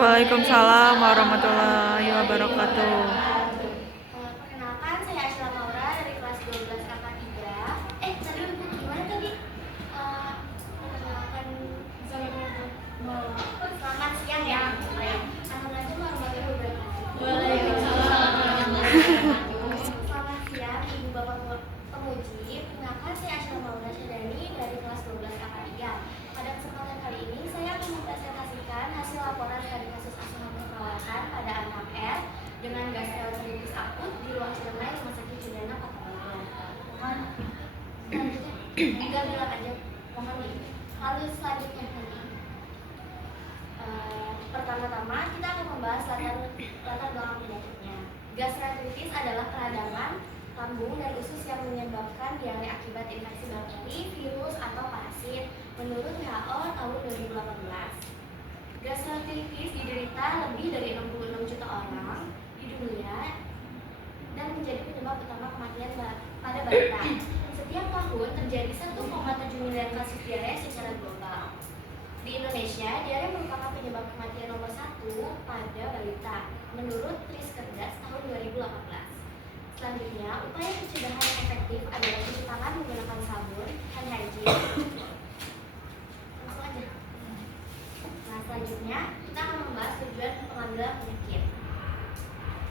Waalaikumsalam warahmatullahi wabarakatuh. Perkenalkan, saya Ashla Maura dari kelas 12 kakak 3. Tadi gimana tadi? Perkenalkan, selamat siang ya. Assalamualaikum warahmatullahi wabarakatuh. Waalaikumsalam. Selamat siang Ibu Bapak Pemuji. Perkenalkan, saya Ashla Maura dari kelas 12 kakak 3. Pada kesempatan kali ini saya akan mempresentasikan hasil laporan dari kasus asuhan perawatan pada anak R dengan gastroenteritis akut di ruang cerna Rumah Sakit Juliana Patabaya. Mohon tinggal bilang aja, mohon nih. Lalu selanjutnya pertama-tama kita akan membahas latar belakang penyakitnya. Gastroenteritis adalah peradangan lambung dan usus yang menyebabkan diare akibat infeksi bakteri, virus, atau parasit. Menurut WHO tahun 2018, gastroenteritis diderita lebih dari 66 juta orang di dunia dan menjadi penyebab utama kematian pada balita. Setiap tahun terjadi 1,7 miliar kasus diare secara global. Di Indonesia, diare merupakan penyebab kematian nomor 1 pada balita, menurut Riskerdas tahun 2018. Selanjutnya, upaya pencegahan yang efektif adalah cuci tangan menggunakan sabun, hand hygiene. Langsung aja. Nah, selanjutnya kita akan membahas tujuan pengambilan penyakit.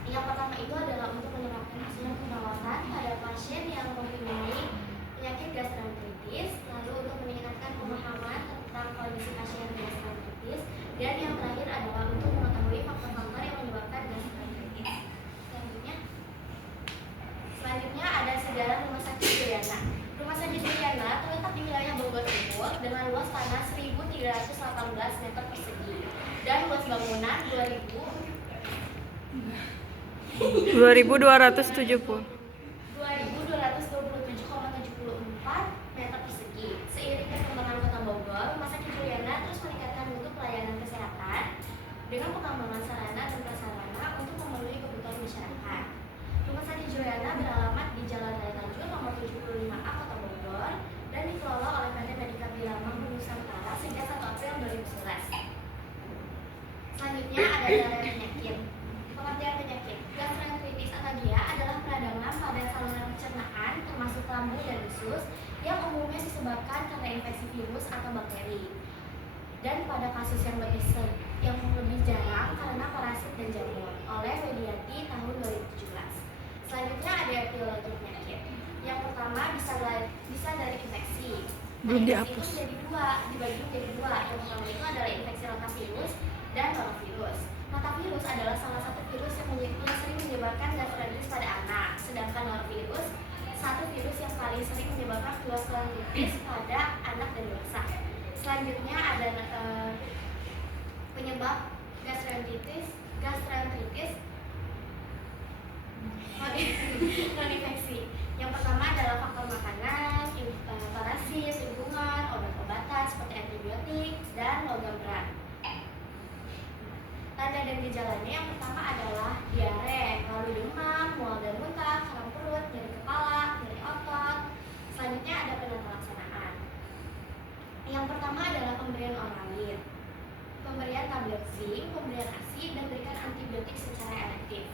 Yang pertama itu adalah untuk menerapkan asuhan perawatan pada pasien yang mempunyai penyakit gastroenteritis, lalu untuk meningkatkan pemahaman tentang kondisi pasien gastroenteritis, dan yang terakhir adalah untuk mengetahui faktor-faktor yang menyebabkan gastroenteritis. Selanjutnya ada sejarah Rumah Sakit Juliana. Rumah Sakit Juliana terletak di wilayah Bogor Timur dengan luas tanah 1.318 meter persegi dan luas bangunan 2270. 2.227,74 meter persegi. Seiring perkembangan Kota Bogor, Rumah Sakit Juliana terus meningkatkan mutu pelayanan kesehatan dengan pengembangan sarana dan prasarana untuk memenuhi kebutuhan masyarakat. Rumah Sakit Juliana beralamat di Jalan Raya Tanjung nomor 75A Kota Bogor dan dikelola oleh PT Medika Birama Nusantara sejak 1 April 2011. Selanjutnya ada diare penyakit. Pengertian penyakit. Gastroenteritis atagia adalah peradangan pada saluran pencernaan termasuk lambung dan usus yang umumnya disebabkan karena infeksi virus atau bakteri. Dan pada kasus yang lebih jarang karena parasit dan jamur oleh Mediati tahun 2017. Selanjutnya ada etiologi penyakit. Yang pertama bisa dari infeksi. Belum Infeksi dihapus. itu dibagi menjadi dua. Yang pertama itu adalah infeksi rotavirus dan norovirus. Rotavirus adalah salah satu virus yang sering menyebabkan gastroenteritis pada anak, sedangkan norovirus satu virus yang paling sering menyebabkan gastroenteritis pada anak dan dewasa. Selanjutnya ada penyebab gastroenteritis non-infeksi. Yang pertama adalah faktor makanan, parasit, lingkungan, obat-obatan seperti antibiotik, dan logam berat. Tanda dan gejalanya yang pertama adalah diare, lalu demam, mual dan muntah, kram perut, nyeri kepala, nyeri otot. Selanjutnya ada penata laksanaan. Yang pertama adalah pemberian oralin, pemberian tablet zinc, pemberian ASI, dan berikan antibiotik secara elektif.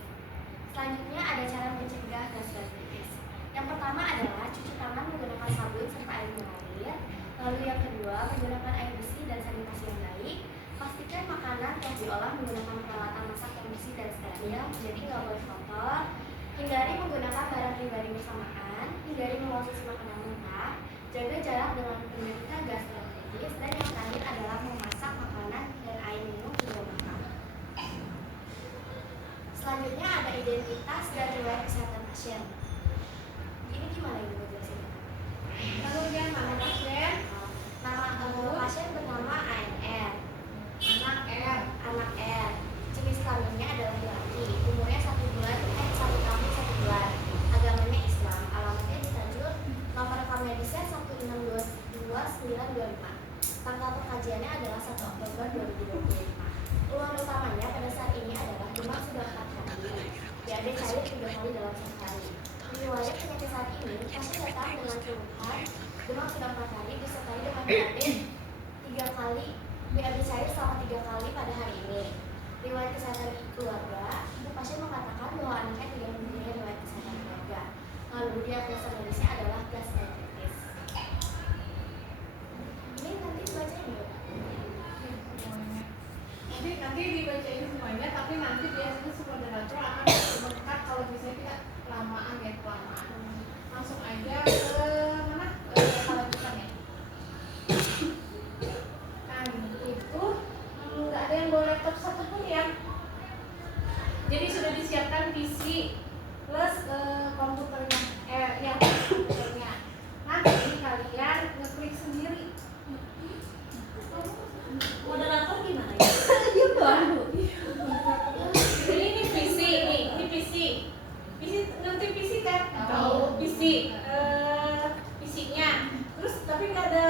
Selanjutnya ada cara mencegah gastroenteritis. Yang pertama adalah cuci tangan menggunakan sabun serta air mengalir. Lalu yang kedua, menggunakan air bersih dan sanitasi yang baik. Pastikan makanan telah diolah menggunakan peralatan masak yang bersih dan steril, jadi nggak boleh kotor. Hindari menggunakan barang pribadi bersamaan. Hindari mengonsumsi makanan mentah. Jaga jarak dengan penderita gastroenteritis. Dan yang terakhir adalah memasak makanan dan air minum sebelum makan. Selanjutnya ada identitas dan riwayat kesehatan pasien. Ini gimana Ibu jelasin? Lalu dia nama pasien? Nama pasien bernama ANR. Anak R. Jenis kelaminnya adalah laki-laki. Umurnya 1 tahun 1 bulan. Agamanya Islam. Alamatnya di Tanjur. Nomor rekam medisnya 1622925. Tanggal pengkajiannya adalah 1 Oktober 2025. Keluhan utamanya pada saat ini adalah demam sudah 4 hari, BAB cair 3 kali dalam 1 hari. Riwayat penyakit saat ini, pasien datang dengan keluhan demam sudah 4 hari disertai dengan BAB 3 kali, BAB cair selama 3 kali pada hari ini. riwayat kesehatan keluarga, pasien mengatakan bahwa anaknya tidak mempunyai riwayat kesehatan keluarga. Lalu diagnosa medisnya adalah gastritis. Ini nanti bacain ya. Nanti dibacain semuanya, tapi nanti biasanya si moderator akan berkat kalau misalnya kita kelamaan. Langsung aja ke mana? Kelanjutan ya. Nah itu nggak ada yang bawa laptop satupun ya. Jadi sudah disiapkan PC plus komputernya, komputernya. Nanti kalian ngeklik sendiri. Moderator gimana ya? Dia baru. Jadi ini PC, ini PC. Nanti PC kan? Tahu. PC, PC-nya. Terus tapi nggak ada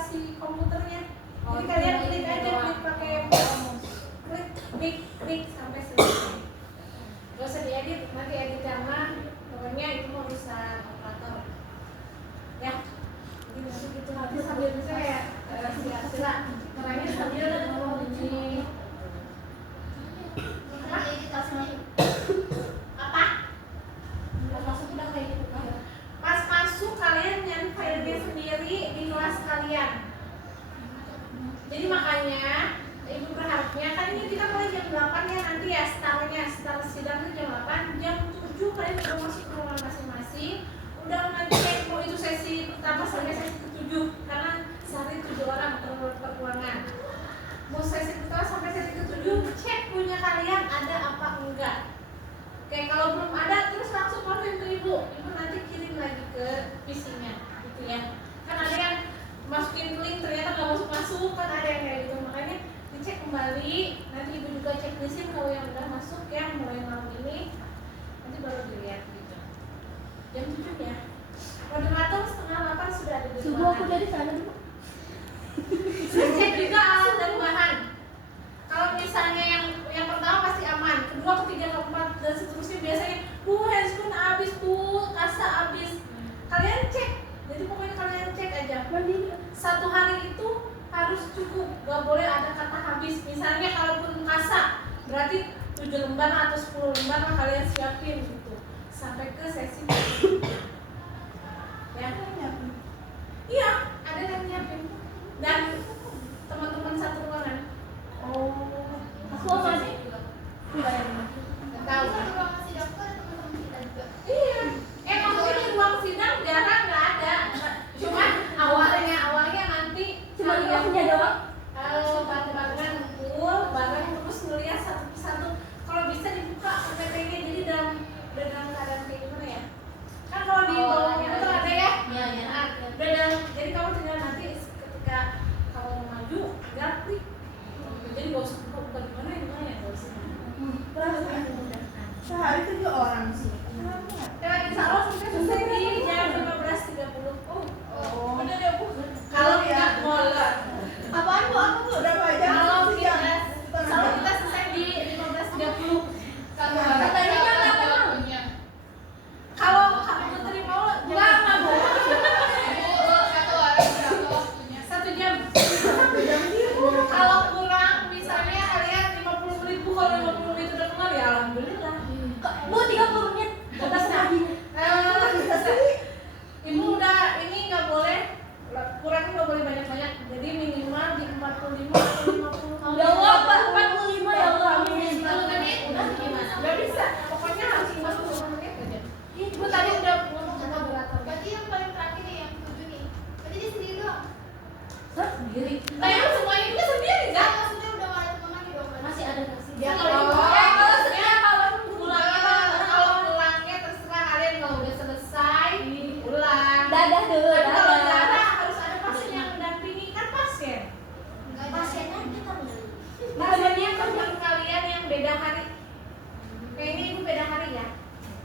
si komputernya. Jadi kalian klik aja, klik pakai mouse. Klik sampai selesai. Gak usah diedit, nanti editnya mah pokoknya itu mau urusan operator. Ya. Jadi gitu nanti sambil bisa ya sila caranya sambil ngomong begini. Apa? Pas masuk udah kayak gitu kan? Pas masuk kalian nyari filenya sendiri di kelas kalian. Jadi makanya ibu berharapnya kan ini kita mulai jam 8 ya nanti ya start sidang itu jam 8, jam 7 kalian udah masuk ke ruangan masing-masing. Udah ngecek mau itu sesi pertama sampai sesi ke-7 karena sehari 7 orang per ruangan. Mau sesi pertama sampai sesi ke-7 cek punya kalian ada apa enggak. Oke, kalau belum ada terus langsung konfirm ke ibu nanti kirim lagi ke PC-nya gitu ya. Kan ada yang masukin link ternyata nggak masuk kan ada yang kayak gitu, makanya dicek kembali. Nanti ibu juga cek di sini kalau yang udah masuk ya mulai malam ini nanti baru dilihat gitu. Jam 7 ya. Moderator setengah 8 sudah ada di ruangan. Subuh aku dari sana dulu. Cek juga alat dan bahan. Kalau misalnya yang pertama pasti aman, kedua, ketiga, keempat dan seterusnya biasanya handphone habis, kasa habis. Kalian cek. Jadi pokoknya kalian cek aja. Satu hari itu harus cukup, gak boleh ada kata habis. Misalnya kalaupun kasa, berarti 7 lembar atau 10 lembar lah kalian siapin gitu sampai ke sesi ya. Iya, ada yang nyiapin dan teman-teman satu ruangan. Oh, aku apa sih? Nggak tahu. Ruangan sidang tuh ada teman-teman kita juga. Iya, maksudnya di ruang sidang jarang nggak ada. Cuman awalnya nanti Cuma dikasihnya doang. bareng-barengan ngumpul, bareng terus ngeliat satu persatu. Kalau bisa dibuka PPT-nya jadi dalam keadaan kayak gimana ya? Kan kalau di bawah komputer ada ya? Iya. Nah, jadi kamu tinggal nanti ketika kamu maju, tinggal klik. Jadi nggak usah buka gimana ya nggak usah. Berapa? Sehari 7 orang sih. Ya, insya Allah sampai selesai di jam 15.30. Oh. Bener ya Bu? Kalau tidak molor. Apaan Bu? Aku tuh berapa jam? Kalau Sejam. kita selesai di 15.30. Katanya kan apa punya? Kalau kamu terima lama Bu. Satu orang berapa waktunya? 1 jam. Kalau kurang misalnya kalian 50 menit Bu, kalau 50 menit udah kenal ya alhamdulillah. Bu 30 menit. Kata lagi. Ibu udah ini nggak boleh kurangnya nggak boleh banyak-banyak. Jadi minimal di 45 atau 50. Ya Allah, 45 ya Allah. Amin. Udah gimana? Nggak bisa. Pokoknya harus 50 menit aja. Ibu tadi udah ngomong sama moderator. Berarti yang paling terakhir nih yang 7 nih. Berarti dia sendiri doang. Sendiri. Nah, yang semuanya itu sendiri kan? Maksudnya udah nggak ada teman lagi dong. Masih ada nggak sih? Ya Kalau kalau sebenarnya kalau pulangnya terserah kalian kalau udah selesai pulang. dadah dulu, Tapi kalau nggak dadah. ada harus ada pasien yang mendampingi kan pasien. Enggak pasiennya kita bener. Pasiennya teman kalian yang beda hari. Kayak ini ibu beda hari ya.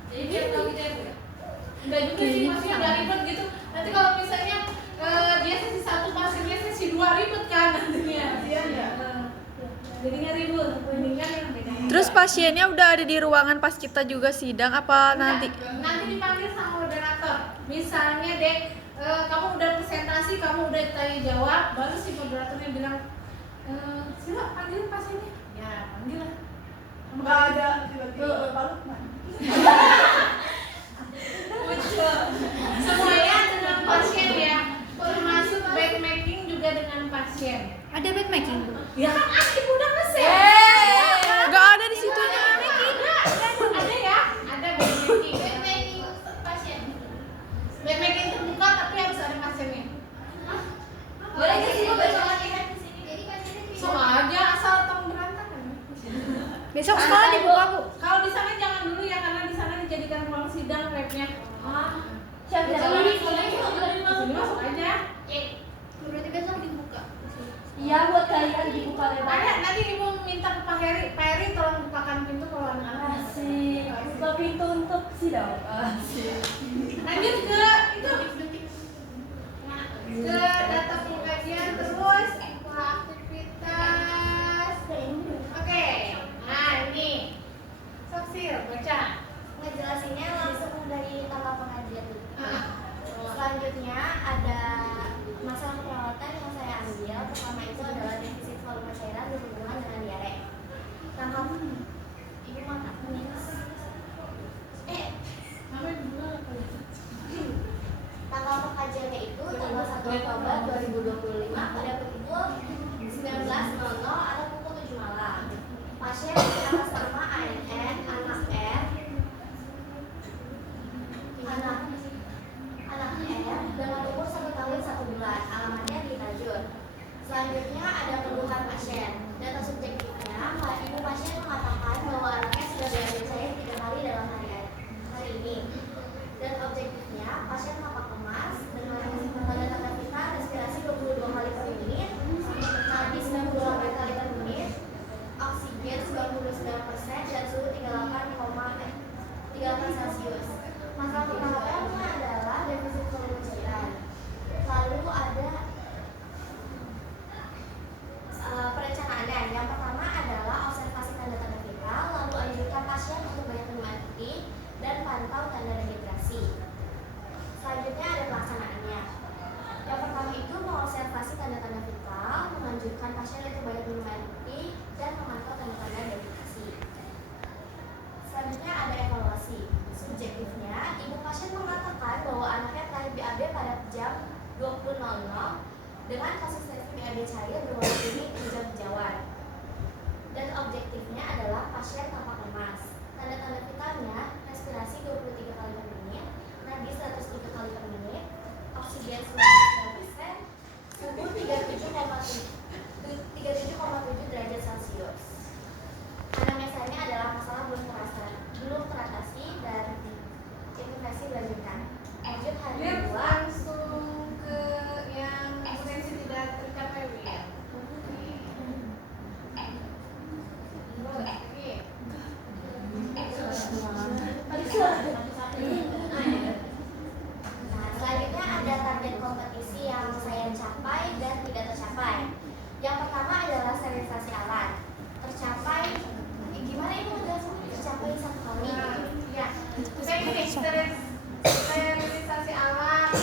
Jadi biar tahu kita ya. Enggak juga sih, maksudnya nggak ribet gitu. Nanti kalau misalnya dia sesi 1 pasiennya sesi 2 ribet kan nantinya. Iya ya. Jadinya ribet, mendingan yang beda. Terus pasiennya udah ada di ruangan pas kita juga sidang apa nanti? Nanti dipanggil sama moderator. Misalnya dek, kamu udah presentasi, kamu udah tanya jawab, baru si moderatornya bilang, sila panggilin pasiennya. Ya panggil lah. Nggak ada tiba-tiba Pak Lukman. Semuanya dengan pasien ya, termasuk backpacking juga dengan pasien. Ada backpacking. Ya kan ibu udah nge-share. Nggak ada di situnya. Ada ya, ada backpacking. Backpacking pasien. Backpacking terbuka tapi harus ada pasiennya. Boleh nggak sih besok latihan di sini? Jadi pasiennya bisa. So aja asal tong berantakan. Besok sekolah dibuka, Bu. Kalau di sana jangan dulu ya karena di sana dijadikan ruang sidang labnya. Siapa Besok yang lagi boleh Sini masuk aja. Berarti besok dibuka. Iya, buat kalian dibuka lebar. Ada nanti ibu minta ke Pak Heri. Pak Heri tolong bukakan pintu kalau anak-anak. Asik. Buka pintu untuk sidang. Asik. Lanjut ke itu. Ke data pengkajian terus ke aktivitas. Oke. Nah ini. Saksir baca. Ngejelasinnya langsung dari tanggal pengajian dulu. Ah. Selanjutnya ada masalah perawatan yang saya ambil. Pertama itu adalah defisit volume cairan berhubungan dengan diare. Tanggal ibu mata minus. Tanggal pengkajiannya itu tanggal 1 Oktober 2025 pada pukul 19.00 atau pukul 7 malam. Pasien atas nama ANN, anak R, anak R dengan umur 1 tahun 1 bulan, alamatnya di Tajur. Selanjutnya ada keluhan pasien. Data subjektifnya, ibu pasien mengatakan bahwa anaknya sudah diambil cair 3 kali dalam hari ini. Dan objektifnya, pasien tampak lemas dengan tanda-tanda vital respirasi 22 kali per menit, nadi 98 kali per menit, oksigen 99% dan suhu 38 Celcius. Masalah perawatannya adalah defisit volume cairan. Lalu ada perencanaannya. Yang pertama adalah observasi tanda-tanda vital, lalu anjurkan pasien untuk banyak minum air putih dan pantau tanda rehidrasi. Selanjutnya ada pelaksanaannya. Yang pertama itu mengobservasi tanda-tanda vital, menganjurkan pasien untuk banyak minum air putih dan memantau tanda-tanda rehidrasi. Selanjutnya ada evaluasi. Subjektifnya, ibu pasien mengatakan bahwa anaknya terakhir BAB pada jam 20.00 dengan konsistensi BAB cair berwarna kuning hijau-hijauan. Dan objektifnya adalah pasien tampak lemas. Tanda-tanda vitalnya, respirasi 23 kali per menit, nadi 103 kali per menit, oksigen 99%, suhu 37,7 derajat Celcius. Anamnesanya adalah masalah belum teratasi dan infeksi dilanjutkan. Lanjut hari Dia kedua. langsung ke yang potensi tidak tercapai ya. Oke. Nah, selanjutnya ada target kompetisi yang saya capai dan tidak tercapai. Yang pertama adalah sterilisasi alat. Tercapai, gimana ibu menjelaskan? Tercapai 1 kali. Ya, saya gini, sterilisasi alat,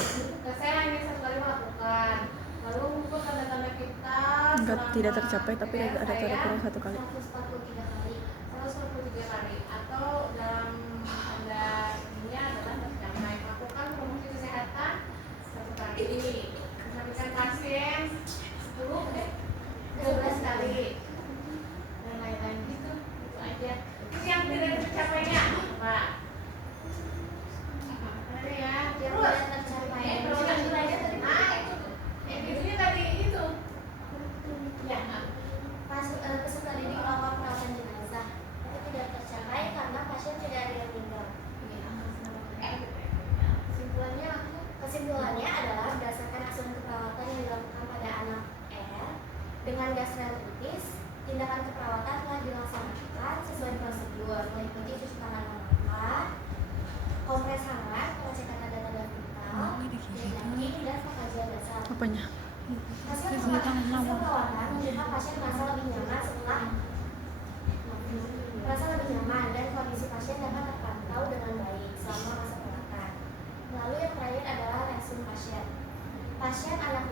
saya hanya 1 kali melakukan. Lalu mengukur tanda-tanda vital. Enggak, selama tidak tercapai tapi saya ada kurang 1 kali. 143 kali. 143 kali atau dalam tanda ini adalah tercapai. Lakukan promosi kesehatan 1 kali. Menyampaikan pasien 12 kali. Dan lain-lain gitu. Itu aja. Terus yang tidak tercapainya apa? Ada ya. Yang Terus tidak tercapai. nah itu tadi itu. Ya. Peserta didik melakukan perawatan jenazah. Itu tidak tercapai karena pasien tidak ada yang meninggal. Kesimpulannya adalah berdasarkan hasil keperawatan yang dilakukan pada anak R dengan gastrolitis, tindakan keperawatan telah dilaksanakan sesuai prosedur, meliputi cuci tangan mengangkat, kompres hangat, pengecekan tanda-tanda vital, drenasi, dan pengkajian dasar. Apanya? Hasil perawatan menunjukkan pasien merasa lebih nyaman dan kondisi pasien dapat terpantau dengan baik selama masa perawatan. Lalu yang terakhir adalah reaksi pasien. Pasien anak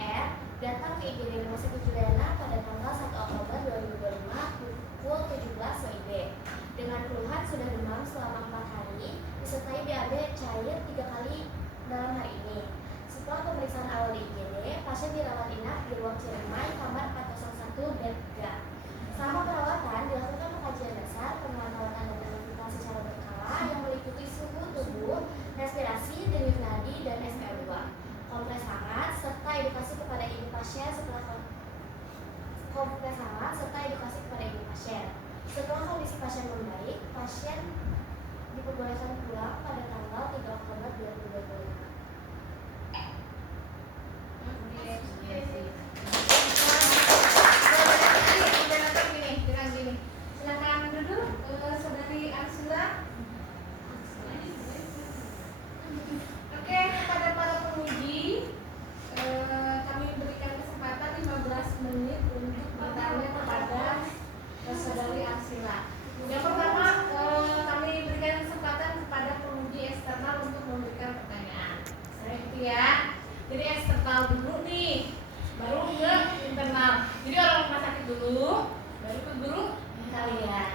R datang ke IGD Rumah Sakit Udayana pada tanggal 1 Oktober 2025 pukul 17 WIB. Dengan keluhan sudah demam selama 4 hari, disertai BAB cair 3 kali dalam hari ini. Setelah pemeriksaan awal di IGD, pasien dirawat inap di ruang Ciremai, kamar 401 bed 3. Selama perawatan dilakukan pengkajian dasar, pemantauan tanda vital secara berkala yang meliputi suhu tubuh, respirasi, denyut nadi, dan SpO2, kompres hangat, serta edukasi kepada ibu pasien setelah Setelah kondisi pasien membaik, pasien diperbolehkan pulang pada tanggal 3 Oktober 2020. Silakan duduk, saudari Arsila. Oke, kepada para penguji, kami berikan kesempatan 15 menit untuk bertanya kepada saudari Arsila. Yang pertama, kami berikan kesempatan kepada penguji eksternal untuk memberikan pertanyaan. Saya gitu ya. Jadi eksternal dulu nih, baru ke internal. Jadi orang rumah sakit dulu, baru ke guru kalian.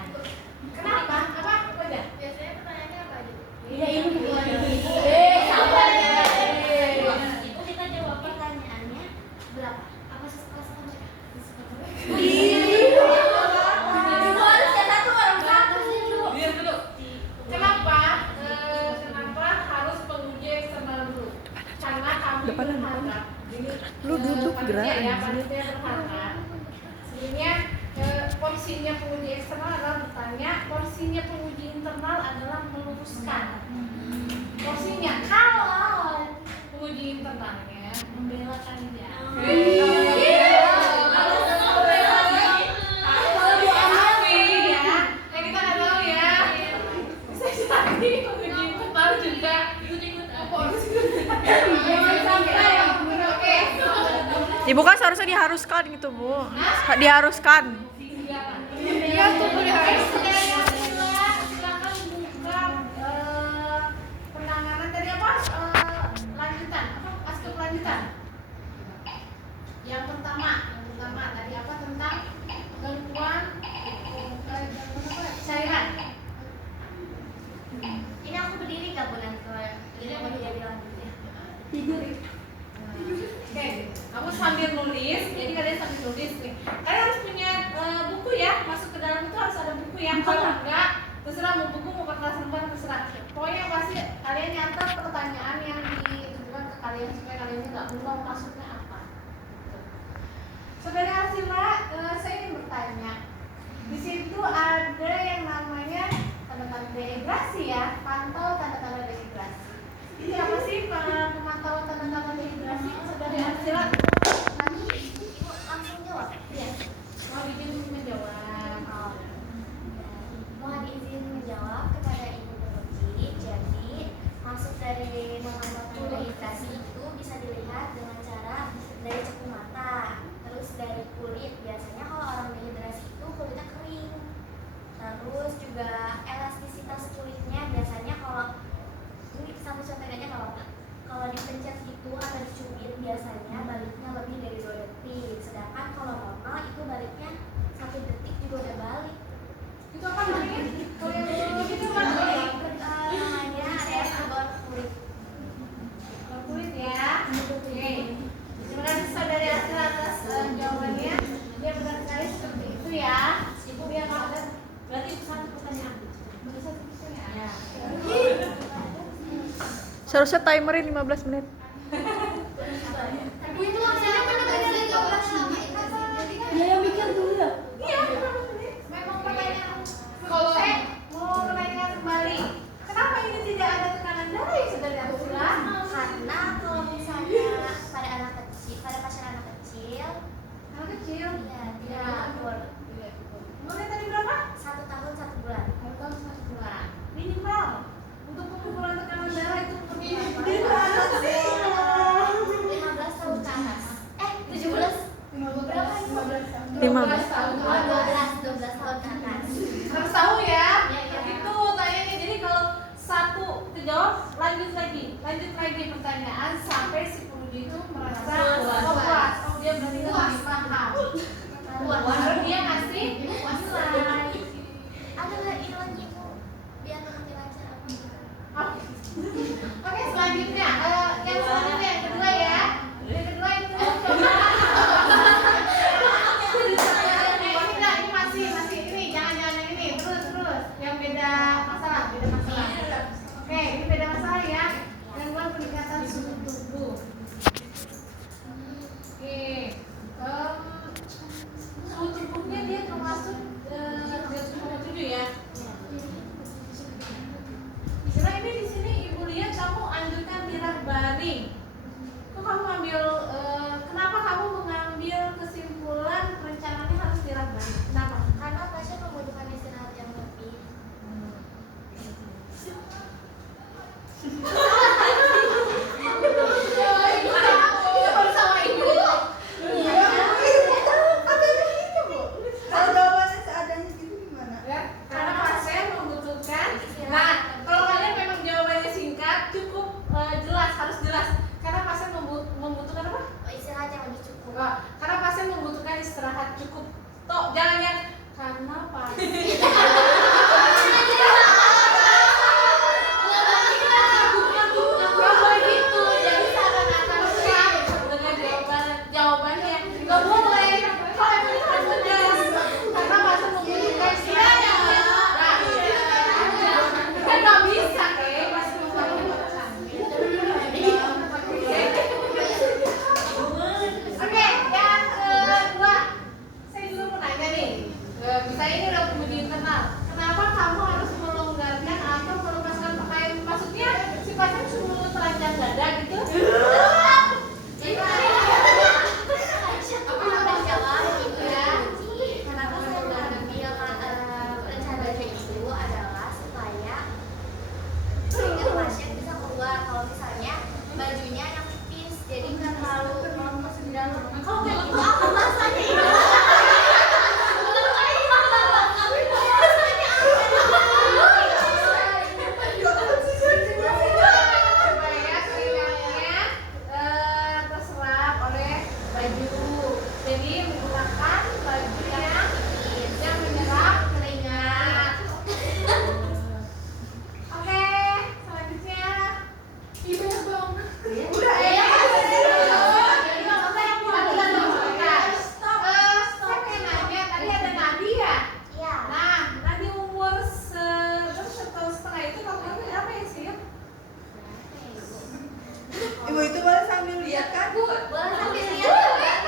Kenapa? Apa aja? Biasanya pertanyaannya apa aja? Iya, ini bukan Sabar ya. Itu kita jawab pertanyaannya berapa? Apa sesuai sama mereka? Lihat dulu. Kenapa harus penguji eksternal dulu? Karena kami berharap. Lu duduk gerak ya, anjir. panitia berharap. Sebenarnya porsinya penguji eksternal adalah bertanya, porsinya penguji internal adalah meluruskan. Porsinya kalau penguji internalnya membela kandidat. Ibu kan seharusnya diharuskan gitu, Bu. Diharuskan. Iya tuh silakan buka penanganan tadi apa? Lanjutan apa? Aspek lanjutan. Yang pertama tadi apa tentang gangguan cairan. Ini aku berdiri gak Bu nanti kalau jadi aku jadi lanjutnya. Oke, kamu sambil nulis, jadi kalian sambil nulis nih. Kalian harus punya buku ya, masuk ke dalam itu harus ada buku ya. Kalau enggak, terserah mau buku mau kertas lembar terserah. Pokoknya yang pasti kalian nyatet pertanyaan yang ditujukan ke kalian supaya kalian nggak lupa maksudnya apa. Saudara Arsila, saya ingin bertanya. Di situ ada yang namanya tanda-tanda dehidrasi ya, pantau tanda-tanda dehidrasi. Ini apa sih pemantauan tanda-tanda dehidrasi? Saudara Arsila, Nanti Ibu langsung jawab. Iya. mau izin menjawab. Mohon izin menjawab kepada Ibu penguji. Jadi maksud dari memantau dehidrasi itu bisa dilihat dengan cara dari ceku mata, terus dari kulit. Biasanya kalau orang dehidrasi itu kulitnya kering. Terus juga elastisitas kulitnya biasanya kalau ini satu contohnya kalau dipencet gitu atau dicubit biasanya baliknya lebih dari 2 detik. Sedangkan kalau normal itu baliknya 1 detik juga udah balik. Itu apa namanya? Kalau yang gitu apa namanya? Namanya area perubahan kulit. Kulit ya. Oke. Terima kasih saudari Arsila atas jawabannya. Dia benar sekali seperti itu ya. Ibu biar ada berarti satu pertanyaan. Baru satu pertanyaan. Ya. Seharusnya timerin 15 menit. Ibu itu maksudnya kan dari 12 sama itu. Ya yang mikir dulu ya. Iya, memang pertanyaan. Kalau mau menanyakan kembali, kenapa ini tidak ada tekanan darah ya saudari Arsila? Karena kalau misalnya pada anak kecil, pada pasien anak kecil, Anak kecil. ya tidak diatur. Umurnya tadi berapa? 1 tahun 1 bulan. 1 tahun 1 bulan. Minimal untuk pengukuran tekanan darah itu perlu berapa? 15 tahun ke atas. 17. Berapa itu? 15 tahun. 12 tahun ke atas. Harus tahu ya. Iya, iya. Itu tanyanya. Jadi kalau satu terjawab, lanjut lagi pertanyaan sampai si penguji itu merasa puas. Oh, dia berarti lebih paham. Baru dia ngasih nilai. Kalau kayak gitu apa bahasanya ini? Supaya selendangnya terserap oleh baju. Jadi menggunakan baju yang menyerap keringat. Oke, selanjutnya. Ih, banyak banget. Udah ya. Jadi apa yang mau dilakukan? Saya pengen nanya, tadi ada Nadi ya? Iya. Nah, Nadi umur setengah itu kamu berapa ya sih? Ibu itu boleh sambil lihat kan? Boleh sambil lihat.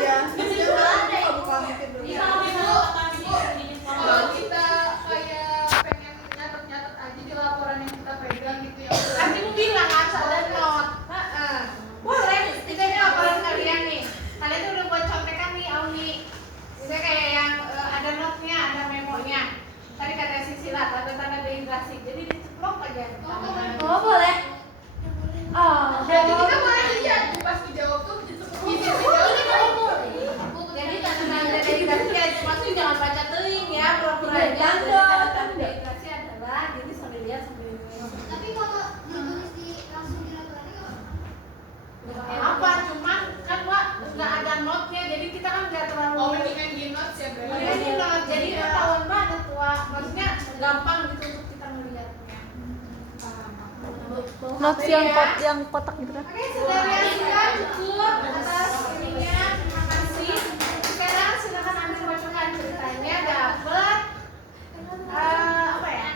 Iya. Jangan buka mungkin dulu. Kalau kita kayak pengen nyatet-nyatet aja di laporan yang kita pegang gitu ya. Nanti mau bilang asal dan not. Boleh, kita ini laporan kalian nih. Kalian tuh udah buat contekan nih, Auni. Misalnya kayak yang ada notnya, ada memonya. Tadi kata Sisila, tanda-tanda dehidrasi. Jadi diceplok aja. Oh, boleh. Oh, Jadi kita boleh lihat pas dijawab tuh Jadi tanda-tanda dehidrasi aja, maksudnya jangan baca teling ya, pura-pura aja. Jadi tanda-tanda dehidrasi adalah, jadi sambil lihat sambil minum. Tapi kalau ditulis di langsung di laporannya nggak Apa? Cuman kan Wak nggak ada notnya, jadi kita kan nggak terlalu. oh mendingan di notes ya berarti. Jadi not, jadi ketahuan banget Wak. Maksudnya gampang gitu untuk kita melihatnya. Notes yang kotak gitu kan. Oke, saudara Sila cukup atas ininya. Terima kasih. Sekarang silakan ambil bacakan ceritanya. Dapat apa ya?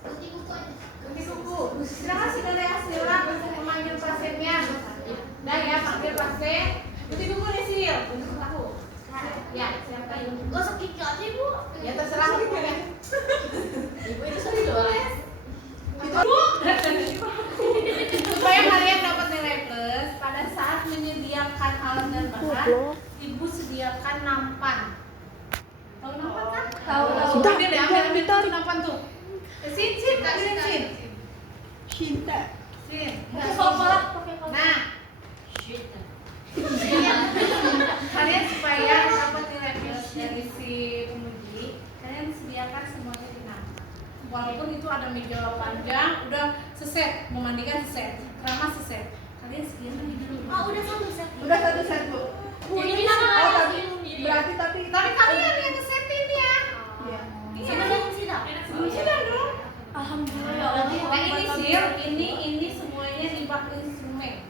Kunci buku aja. Kunci buku. Silakan saudara Sila untuk memanggil pasiennya. Dah ya, panggil pasien. Kunci buku nih Sil, untuk tahu. Ya, siapa yang Gosok gigi aja ibu. ya terserah ibu ya. Ibu itu sering tulis. Supaya kalian dapat nilai plus, pada saat menyediakan alat dan bahan, ibu sediakan nampan. Tahu nampan kan? Tahu. Sudah, Ambil ya, ambil tuh nampan tuh. Sin, kasih sin. Cinta. Sin. Pakai kolak, pakai kolak. Nah, kalian supaya dapat nilai plus dari si penguji, kalian sediakan semuanya di nampan. Walaupun itu ada meja panjang, udah seset, memandikan seset, ceramah seset. Kalian sediakan di dulu. Oh, udah satu set. Udah satu set bu. Ini nama Oh tapi berarti tapi kalian yang ngesetin ya. Iya. Sebelum sidang. Belum sidang dong. Alhamdulillah. Nah ini Sil, ini semuanya di bak instrumen.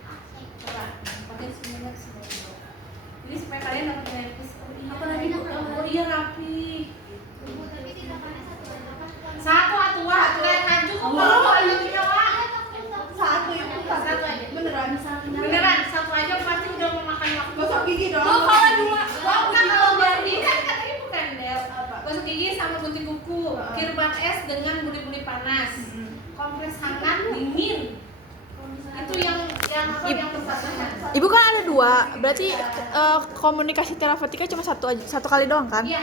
Coba, pakai instrumennya semuanya. Jadi supaya kalian dapat nilai plus. Apa lagi bu? Oh iya rapi. Ibu, tapi tindakannya satu apa? Satu atuh kayak kaju kok kalau ayo nyawa. Satu itu Satu aja. beneran. Beneran, satu aja pasti udah memakan waktu. Gosok gigi dong. Oh, kalau dua. Wah, enggak kalau Bandi kan katanya bukan Del. Gosok gigi sama gunting kuku, kirban es dengan buli-buli panas, kompres hangat dingin. Itu yang apa yang pertama. Ibu kan ada 2, berarti komunikasi terapeutika cuma satu kali doang kan? Iya.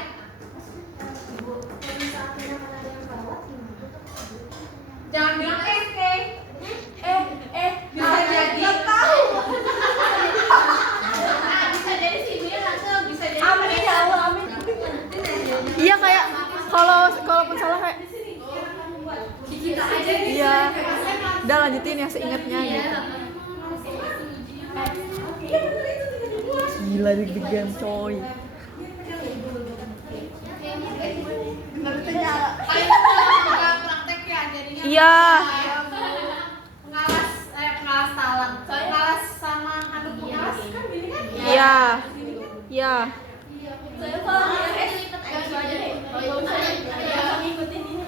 Jangan bilang bisa jadi. Tahu. Nah, bisa jadi sih dia langsung bisa jadi. Amin ya Allah, amin. Iya kayak kalaupun salah kayak Kita aja iya. Udah lanjutin yang seingatnya gitu. Gila deg-degan coy. Bener itu nyala. Kalian udah praktek ya jadinya. Iya. Pengalas talang. Pengalas sama handuk pengalas kan gini kan? Iya. Iya. Saya kalau aja deh. Kalau misalnya jangan ngikutin ini.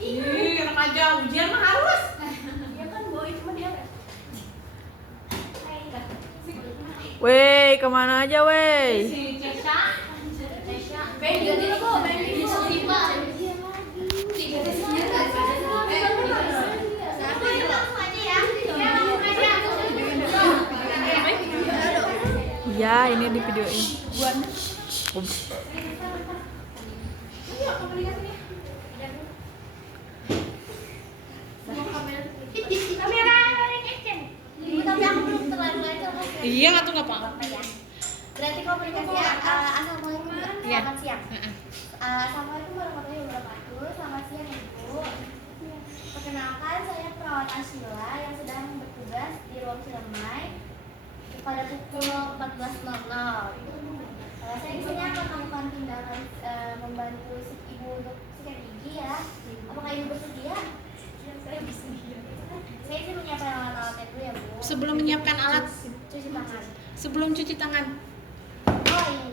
Ih, enak aja ujian mah harus. Dia kan bawa itu mah dia. Wey, kemana aja wey? Si Cesha. Bendi dulu kok, bendi. Iya, ini di videoin. Ibu, tapi aku belum terlalu lancar mas. Iya atau nggak apa-apa. apa ya? Berarti komunikasinya assalamualaikum Iya. selamat siang. Heeh. Assalamualaikum warahmatullahi wabarakatuh. Selamat siang Ibu. Perkenalkan saya perawat Ashila yang sedang bertugas di ruang Ciremai pada pukul 14.00. Saya di sini akan melakukan tindakan membantu Ibu untuk sikat gigi ya. Apakah Ibu bersedia? Saya bersedia. Saya sih menyiapkan alat-alatnya dulu ya Bu. Sebelum menyiapkan alat, Cuci tangan. sebelum cuci tangan. Oh ini,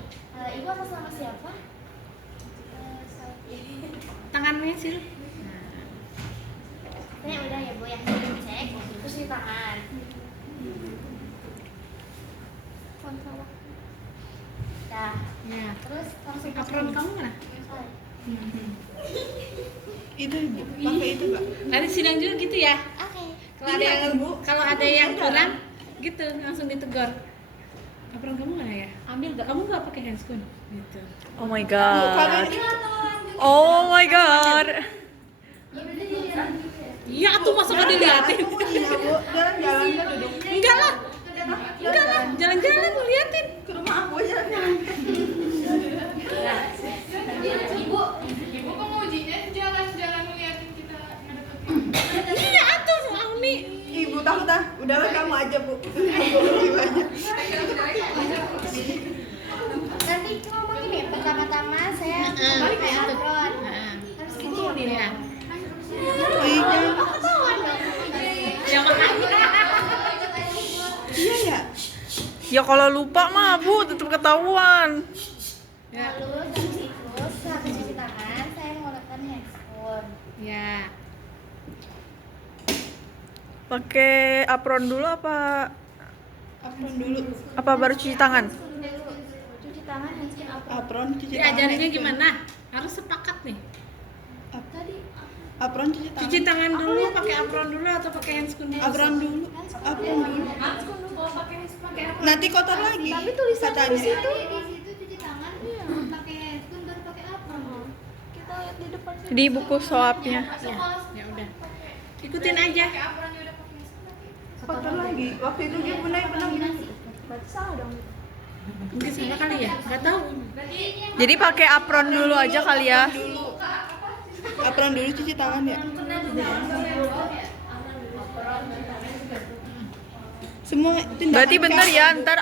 Ibu atas nama siapa? Tangannya sih. Saya udah ya Bu yang cek, terus cuci tangan. Nah, Ya. terus langsung Apron kamu mana? Itu Ibu, pakai itu Kak. Nanti sidang juga gitu ya. Oke. Kalau ada yang kurang gitu langsung ditegur. Apron kamu mana ya? Ambil gak? Kamu gak pakai handscoon? Gitu. Oh my Kalian god. Oh my god. Iya tuh masa gak diliatin? Aku mau nanya Bu, jalan-jalan kan duduk Enggak lah. Enggak lah, jalan-jalan ngeliatin. ke rumah aku aja jalan. Ibu kok mau ujinya jalan-jalan ngeliatin kita ngedeketin. Iya atuh Auni. Ibu takut ah, udahlah kamu aja Bu. Ibu aja. Nanti ngomong gini, pertama-tama saya Heeh, pakai gitu. apron. Heeh. Harus gitu Iya. Iya, Ketahuan dong. Ya makanya. iya ya. Ya kalau lupa mah Bu tetap ketahuan. Ya. Lalu habis itu setelah cuci tangan, saya menggunakan handphone. Ya. Pakai apron dulu apa Apron dulu. baru cuci tangan? Cuci tangan handphone apron. Apron cuci tangan. Diajarinnya gimana? Harus sepakat nih. Apron cuci tangan. Cuci tangan dulu, pakai apron dulu atau pakai handscoon dulu? Apron dulu. Apron dulu. Nanti kotor lagi. Tapi tulisannya katanya. di situ cuci tangan, pakai handphone baru pakai apron. Kita lihat di depan. Di buku soapnya. Ya udah. Ikutin aja. Kotor lagi. Waktu itu dia pernah Berarti salah dong. Mungkin salah kali ya? Gak tahu. Jadi pakai apron dulu aja kali ya. Apron dulu cuci tangan ya. Semua tindakan. Berarti bentar ya, ntar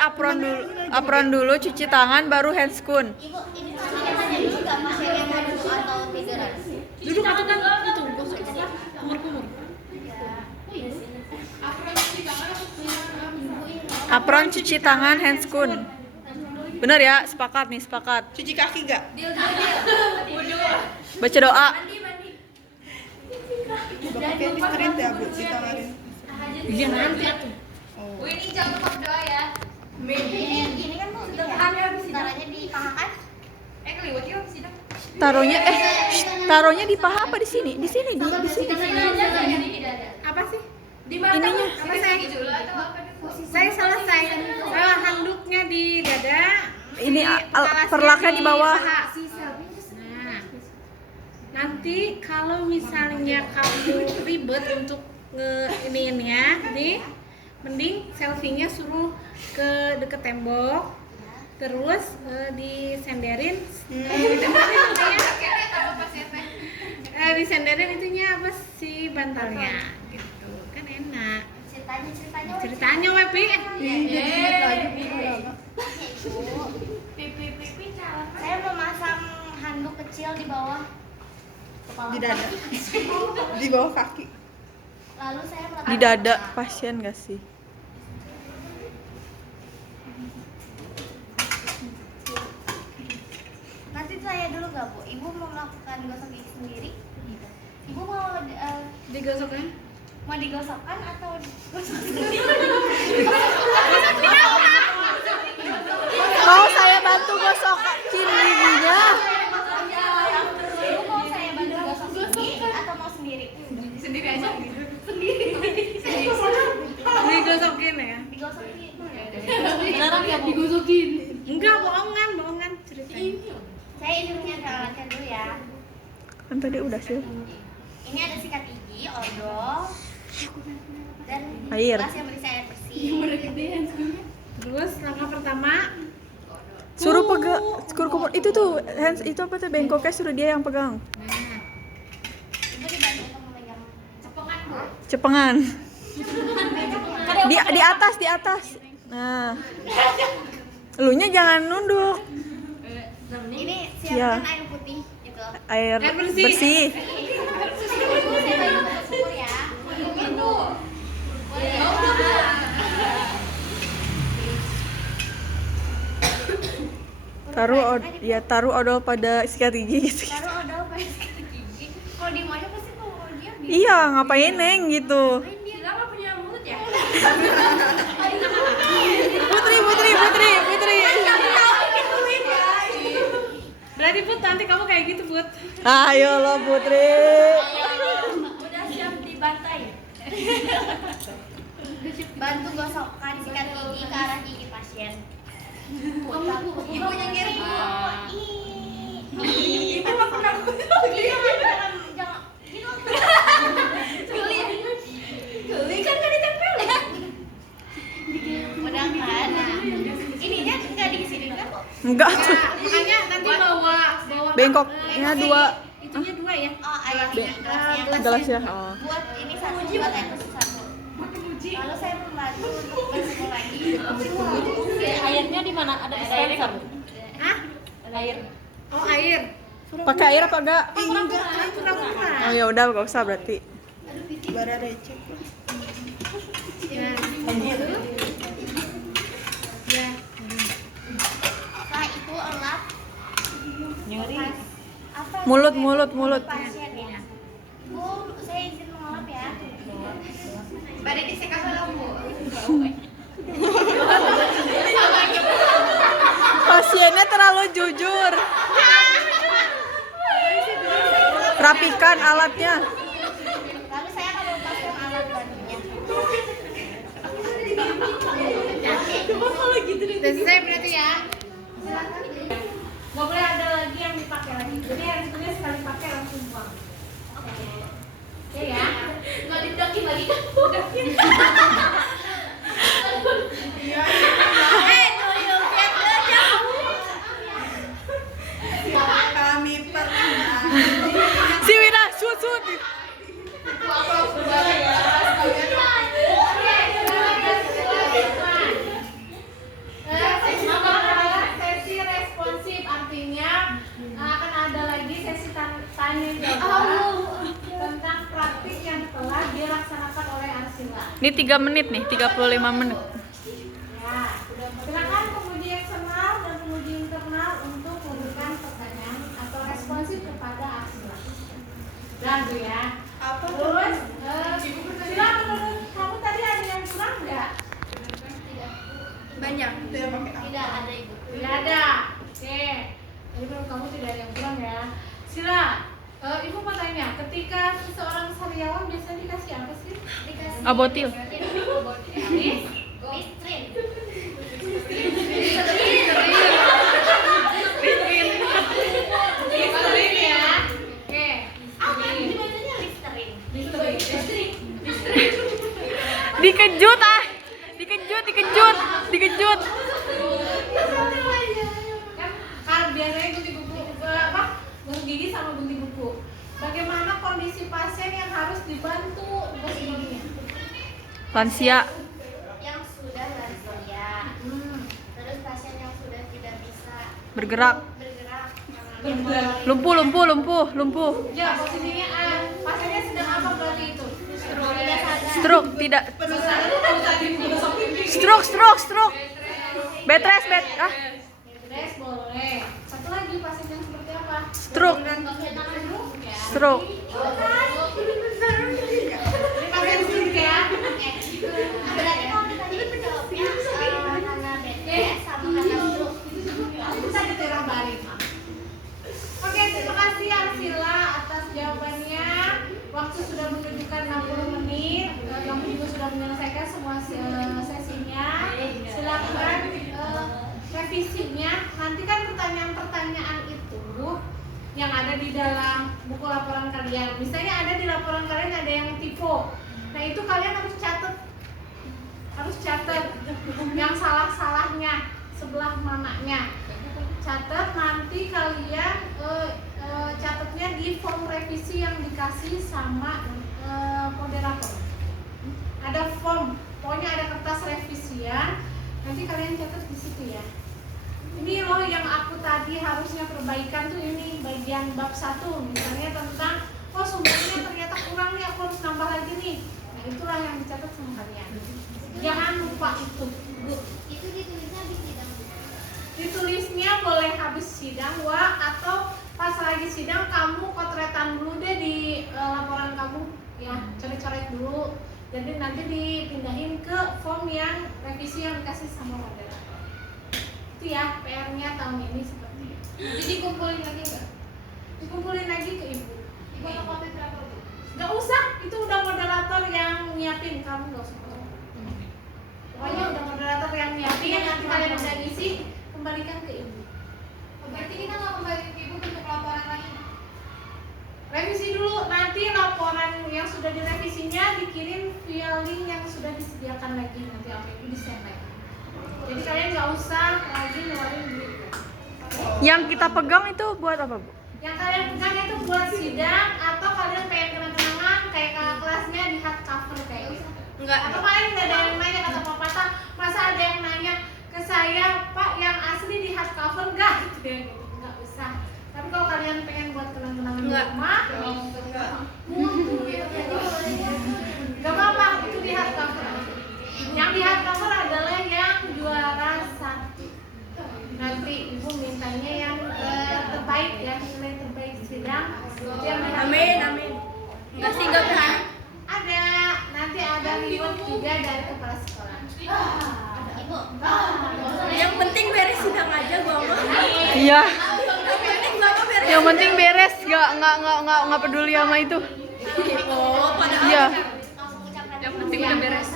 apron dulu cuci tangan baru handscoon. Ibu, ini tangannya dulu nggak pakai yang duduk atau tiduran? Duduk atau kan itu gosok kumur-kumur. Apron cuci tangan handscoon. Bener ya, sepakat nih, sepakat. Cuci kaki gak? Baca doa. Pakai listrik ya Bu, ditanganin. Iya nanti atuh. Oh. Ini jangan lupa berdoa ya. Ini kan mau taruhnya di paha kan? Keliwat yuk sidang. Taruhnya di paha apa di sini? Di sini, di sini. Apa sih? Ininya. Apa saya? Dulu atau apa nih? Saya selesai. Handuknya di dada. Ini Talasnya perlaknya di bawah. paha. Nah, nanti kalau misalnya kamu ribet untuk iniinnya, nih, mending selfie-nya suruh ke deket tembok, terus disenderin, disenderin itunya apa sih bantalnya, gitu kan enak. Ceritanya Wepi. Saya memasang handuk kecil di bawah kepala. Di dada. Di bawah kaki. Lalu saya meletakkan Di dada pasien gak sih? Nanti saya dulu nggak Bu? Ibu mau melakukan gosok gigi sendiri? Ibu mau Digosok kan? mau digosokkan atau gosok Mau saya bantu gosokin giginya? Ibu mau saya bantu gosok gigi atau mau sendiri? Sendiri aja. Digosokin ya? Digosokin. Enggak, bohongan ceritanya. Saya ini menyiapkan alatnya dulu ya. Kan tadi udah sih. Ini ada sikat gigi, odol, dan Air. gelas yang berisi air bersih. Terus langkah pertama Suruh pegang, itu tuh hands itu apa tuh bengkoknya suruh dia yang pegang. Ibu dibantu untuk memegang cepengan, Bu. Cepengan. Di atas. Nah. Elunya jangan nunduk. Ini Iya. siapkan air putih gitu. Air Air bersih. bersih. Ibu saya bantu syukur ya. Gitu. Taruh odol pada sikat gigi gitu. Taruh odol pakai sikat gigi. Kalau diem aja pasti kalau dia Iya, ngapain Neng gitu. dia nggak punya mulut ya. Putri. Berarti Put, nanti kamu kayak gitu Put. Ayo lo Putri. Udah siap dibantai. Bantu gosokkan sikat gigi ke arah gigi pasien. Ibu nyengir. Ibu nggak pernah. Jangan gitu. Geli kan nggak ditempelin. Udah kan. Nah, ininya nggak di sini kan kok. Enggak tuh. Nah, makanya nanti bawa Bengkoknya dua. Itunya 2 ya. Oh, air gelasnya. Gelas ya. Oh. Buat ini satu, buat air bersih satu. Lalu saya membantu untuk bersih lagi. Airnya di mana? Ada dispenser. Hah? Air. Oh, air. Pakai air apa enggak? Pura-pura. Oh ya udah enggak usah berarti. Bara recek. Ya. Ya. Setelah itu elap Nyeri. apa? Mulut. Pasien ya. Bu, saya izin mengelap ya. Pada diseka dulu, Bu. Pasiennya terlalu jujur. Rapikan alatnya. Lalu saya akan melepaskan alat bantunya. Udah selesai berarti ya. Nggak boleh ada lagi yang dipakai lagi. Jadi yang punya sekali pakai langsung buang. Oke ya. Nggak didakin lagi kan? Kami pernah. Si Wina sut. Sesi responsif artinya akan ada lagi sesi tanya jawab tentang praktik yang telah dilaksanakan oleh Arsila. Ini 3 menit nih, 35 menit. Ya, silakan penguji eksternal dan penguji internal untuk memberikan pertanyaan atau responsif kepada Arsila. Lalu ya. Apa? Terus, Sila, menurut kamu tadi ada yang kurang nggak? Banyak. Itu yang pakai apa? Tidak ada, Ibu. Tidak ada. Oke. Jadi menurut kamu tidak ada yang kurang ya. Sila, Ibu mau tanya, ketika seseorang sariawan biasanya dikasih apa sih? Dikasih Abotil. Nis? Listrin. Listerin ya. Oke. Apa dibacanya Listerin? Listerin. Dikejut. Kan kalau biasanya gunting kuku apa? Gunting gigi sama gunting kuku. Bagaimana kondisi pasien yang harus dibantu gosok giginya? Lansia. Yang sudah lansia. Terus pasien yang sudah tidak bisa Bergerak. Lumpuh. Ya, posisinya pasiennya sedang apa berarti itu? tidak sadar. Stroke tidak. Stroke. Betres. Beres boleh. Satu lagi pasien yang seperti apa? Stroke. Ini pasien stroke ya. Berarti kalau ditanya jawabnya karena BTS sama karena stroke. Bisa diterang balik. Oke, terima kasih Arsila atas jawabannya. Waktu sudah menunjukkan 60 menit. Kamu juga sudah menyelesaikan semua sesinya. Silakan revisinya. Nanti kan pertanyaan-pertanyaan itu yang ada di dalam buku laporan kalian. Misalnya ada di laporan kalian ada yang tipe. Nah, itu kalian harus catat. Yang salah-salah sebelah mananya. Catat nanti kalian catatnya di form revisi yang dikasih sama moderator. Ada form, pokoknya ada kertas revisian. Nanti kalian catat di situ ya. Ini loh yang aku tadi harusnya perbaikan tuh ini bagian bab 1, misalnya tentang sumbernya ternyata kurang nih, aku harus nambah lagi nih. Nah itulah yang dicatat sama kalian. Jangan lupa itu. Itu ditulisnya di sidang. Ditulisnya boleh habis sidang atau pas lagi sidang kamu kotretan dulu deh di laporan kamu ya, coret-coret dulu. Jadi nanti dipindahin ke form yang revisi yang dikasih sama moderator. Itu ya PR-nya tahun ini seperti itu. Jadi dikumpulin lagi nggak? Dikumpulin lagi ke ibu. Ibu mau kopi berapa bu? Gak usah, itu udah moderator yang nyiapin, kamu gak usah. Pokoknya udah moderator yang nyiapin, nanti kalian udah ngisi, kembalikan ke ibu. Berarti kita nggak kembali ke ibu untuk laporan lagi? Revisi dulu, nanti laporan yang sudah direvisinya dikirim via link yang sudah disediakan lagi, nanti sama ibu di-send lagi. Jadi kalian gak usah lagi ngeluarin duit. Yang kita pegang itu buat apa, Bu? Yang kalian pegang itu buat sidang atau kalian pengen kenang-kenangan kayak kakak kelasnya di hard cover kayak gitu. Enggak. Atau paling nggak ada yang nanya kata Pak Pata, masa ada yang nanya ke saya, Pak yang asli di hard cover nggak? Gitu ya, gitu. Nggak usah. Tapi kalau kalian pengen buat kenang-kenangan di Nggak. rumah, nggak apa-apa, itu di hard cover. Yang di hard cover adalah yang juara 1. Nanti ibu mintanya yang terbaik ya, nilai terbaik sidang. Itu yang Amin, amin. Enggak sih, enggak berani. ada, nanti ada reward juga dari kepala sekolah. Ibu. Yang penting beres sidang aja gua mah. Iya. Yang penting Bapak beres. Yang penting beres, nggak peduli sama itu. Oh, padahal Iya. Langsung ucapkan yang penting udah beres.